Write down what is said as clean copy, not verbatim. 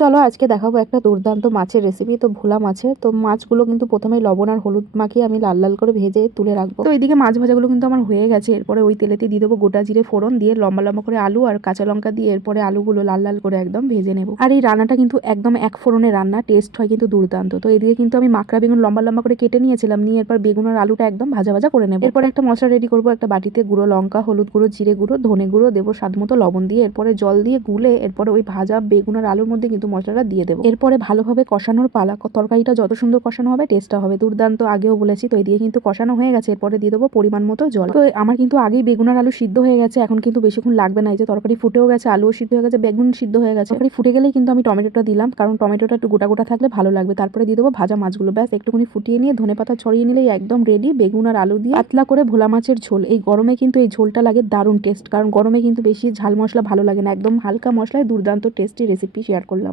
চলো আজকে দেখাবো একটা দুর্দান্ত মাছের রেসিপি। তো ভোলা মাছের, তো মাছগুলো কিন্তু প্রথমে লবণ আর হলুদ মাখিয়ে আমি লাল লাল করে ভেজে তুলে রাখবো। তো এইদিকে মাছ ভাজাগুলো কিন্তু আমার হয়ে গেছে। এরপরে ওই তেলেতে দিয়ে দেবো গোটা জিরে ফোড়ন দিয়ে লম্বা লম্বা করে আলু আর কাঁচা লঙ্কা দিয়ে এরপরে আলুগুলো লাল লাল করে একদম ভেজে নেবো। আর এই রান্নাটা কিন্তু একদম এক ফোড়নে রান্না, টেস্ট হয় কিন্তু দুর্দান্ত। তো এদিকে কিন্তু আমি মাকড়া বেগুন লম্বা লম্বা করে কেটে নিয়েছিলাম, নিয়ে এরপর বেগুন আর আলুটা একদম ভাজা ভাজা করে নেবো। এরপর একটা মশলা রেডি করবো। একটা বাটিতে গুঁড়ো লঙ্কা, হলুদ গুঁড়ো, জিরে গুঁড়ো, ধনে গুঁড়ো দেবো, স্বাদ মতো লবণ দিয়ে এরপরে জল দিয়ে গুলে এরপরে ওই ভাজা বেগুন আর আলুর মধ্যে কিন্তু মশলাটা দিয়ে দেবো। এরপরে ভালোভাবে কষানোর পালা। তরকারিটা যত সুন্দর কষানো হবে টেস্টটা হবে দুর্দান্ত, আগেও বলেছি। তো এদিকে কিন্তু কষানো হয়ে গেছে, এরপরে দিয়ে দেবো পরিমাণ মতো জল। তো আমার কিন্তু আগেই বেগুন আর আলু সিদ্ধ হয়ে গেছে, এখন কিন্তু বেশিক্ষণ লাগবে না। এই যে তরকারি ফুটেও গেছে, আলুও সিদ্ধ হয়ে গেছে, বেগুন সিদ্ধ হয়ে গেছে। তরকারি ফুটে গেলেই কিন্তু আমি টমেটোটা দিলাম, কারণ টমেটোটা একটু গোটা গোটা থাকলে ভালো লাগবে। তারপরে দিয়ে দেবো ভাজা মাছগুলো। ব্যাস একটুখানি ফুটিয়ে নিয়ে ধনেপাতা ছড়িয়ে নিলেই একদম রেডি বেগুন আর আলু দিয়ে পাতলা করে ভোলা মাছের ঝোল। এই গরমে কিন্তু এই ঝোলটা লাগে দারুণ টেস্ট, কারণ গরমে কিন্তু বেশি ঝাল মশলা ভালো লাগে না, একদম হালকা মশলায় দুর্দান্ত টেস্টি রেসিপি শেয়ার করলাম।